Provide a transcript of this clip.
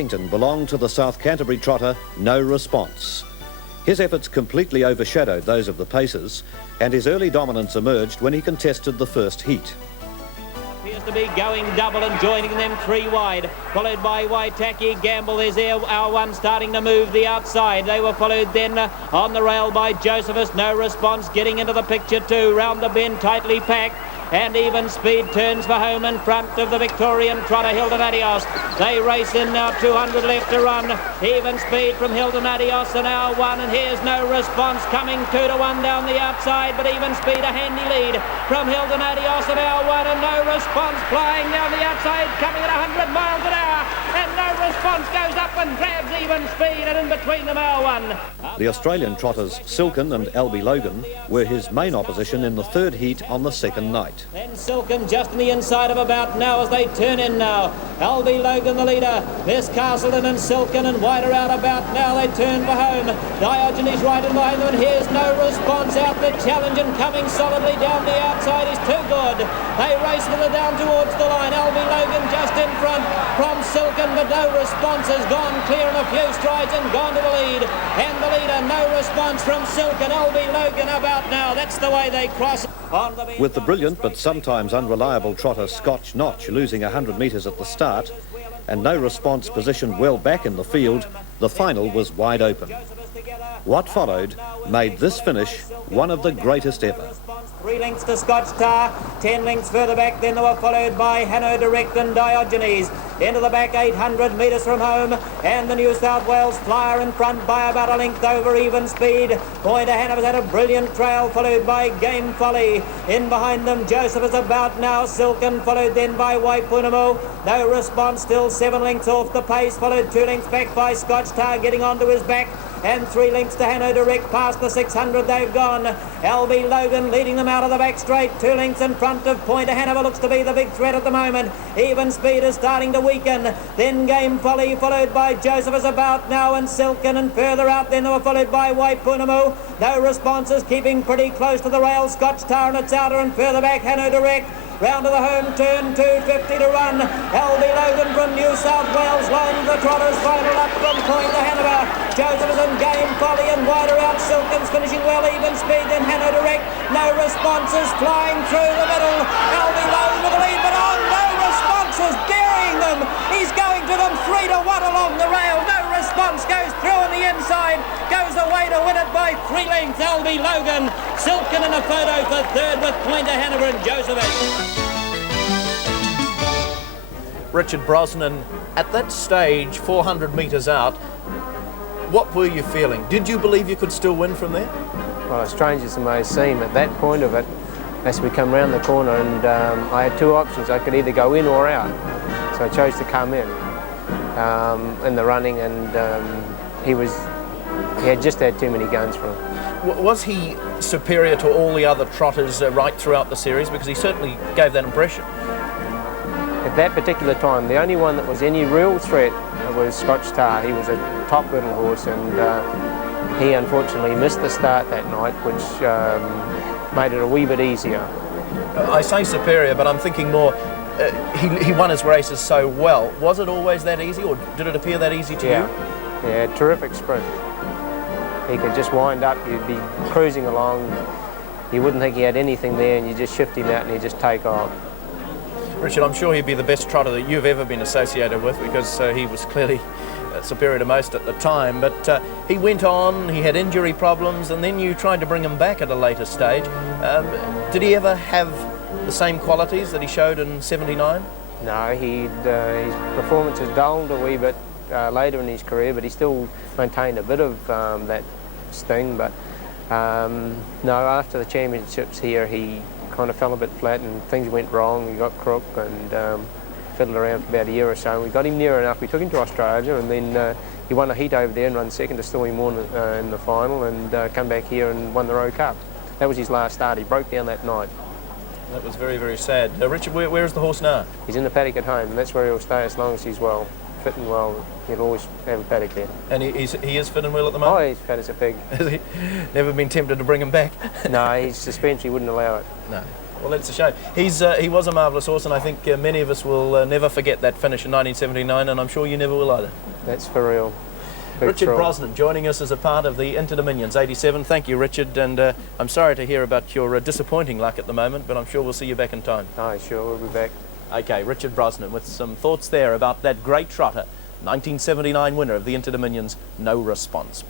Addington belonged to the South Canterbury trotter No Response. His efforts completely overshadowed those of the pacers, and his early dominance emerged when he contested the first heat. Appears to be going double and joining them three wide, followed by Waitaki Gamble. There's our one starting to move the outside. They were followed then on the rail by Josephus. No Response getting into the picture too. Round the bend, tightly packed. And Even Speed turns for home in front of the Victorian trotter Hilton Adios. They race in now, 200 left to run. Even Speed from Hilton Adios and our one, and here's No Response coming 2-1 down the outside, but Even Speed a handy lead from Hilton Adios and our one, and No Response flying down the outside, coming at 100 miles an hour, and No Response goes up and grabs Even Speed, and in between them our one. The Australian trotters Silken and Albie Logan were his main opposition in the third heat on the second night. Then Silken just on the inside of about now as they turn in now. Albie Logan the leader. There's Castleton and Silken, and wider out about now. They turn for home. Diogenes right in behind them, and here's No Response out the challenge and coming solidly down the outside is too good. They race with it down towards the line. Albie Logan just in front from Silken, but No Response has gone clear in a few strides and gone to the lead. And the leader, No Response from Silken. Albie Logan about now. That's the way they cross. With the brilliant but sometimes unreliable trotter Scotch Notch losing 100 metres at the start and No Response positioned well back in the field, the final was wide open. What followed made this finish one of the greatest ever. 3 lengths to Scotch Tar, 10 lengths further back, then they were followed by Hanno Direct and Diogenes. Into the back, 800 metres from home, and the New South Wales Flyer in front by about a length over Even Speed. Pointer Hannah's had a brilliant trail, followed by Game Folly. In behind them, Joseph is about now, Silken, followed then by Waipunamo. No Response, still 7 lengths off the pace, followed 2 lengths back by Scotch Tar, getting onto his back. And 3 lengths to Hanno Direct, past the 600 they've gone. Albie Logan leading them out of the back straight, 2 lengths in front of Pointer Hanover, looks to be the big threat at the moment. Even Speed is starting to weaken. Then Game Folly, followed by Joseph is about now, and Silken, and further out then they were followed by Waipunamo. No Responses keeping pretty close to the rail. Scotch Tar and its outer, and further back Hanno Direct. Round to the home turn, 250 to run. Albie Logan from New South Wales lines the trotters, final up from Pointer Hanover. Joseph is in Game Folly, and wider out Silken's finishing well. Even Speed, then Hanno Direct. No Responses flying through the middle. Albie Logan with the lead, but on No Responses burying them. He's going to them 3-1 along the rail. No Response goes through on the inside, goes away to win it by 3 lengths. Albie Logan, Silken in a photo for third with Pointer Hanover and Joseph. Richard Brosnan, at that stage, 400 metres out, what were you feeling? Did you believe you could still win from there? Well, as strange as it may seem, at that point of it, as we come round the corner, and I had 2 options. I could either go in or out. So I chose to come in the running, and he had just had too many guns for him. Was he superior to all the other trotters right throughout the series? Because he certainly gave that impression. At that particular time, the only one that was any real threat was Scotch Tar. He was a top little horse, and he unfortunately missed the start that night, which made it a wee bit easier. I say superior, but I'm thinking more, he won his races so well. Was it always that easy, or did it appear that easy to you? Yeah, terrific sprint. He could just wind up, you'd be cruising along, you wouldn't think he had anything there, and you just shift him out and he'd just take off. Richard, I'm sure he'd be the best trotter that you've ever been associated with, because he was clearly superior to most at the time, but he went on, he had injury problems, and then you tried to bring him back at a later stage. Did he ever have the same qualities that he showed in '79? No, his performance has dulled a wee bit later in his career, but he still maintained a bit of that sting. But no, after the championships here, he kind of fell a bit flat and things went wrong. He got crook and fiddled around for about a year or so. And we got him near enough. We took him to Australia, and then he won a heat over there and run second to Stewie Moore in the final, and come back here and won the Rowe Cup. That was his last start. He broke down that night. That was very, very sad. Richard, where is the horse now? He's in the paddock at home, and that's where he'll stay as long as he's well. Fit and well, he'll always have a paddock there. And he is fit and well at the moment? Oh, he's fat as a pig. Has he never been tempted to bring him back? No, his suspension wouldn't allow it. No. Well, that's a shame. He was a marvellous horse, and I think many of us will never forget that finish in 1979, and I'm sure you never will either. That's for real. Richard Brosnan joining us as a part of the Interdominions 87. Thank you, Richard, and I'm sorry to hear about your disappointing luck at the moment, but I'm sure we'll see you back in time. Oh, sure, we'll be back. Okay, Richard Brosnan with some thoughts there about that great trotter, 1979 winner of the Interdominions, No Response.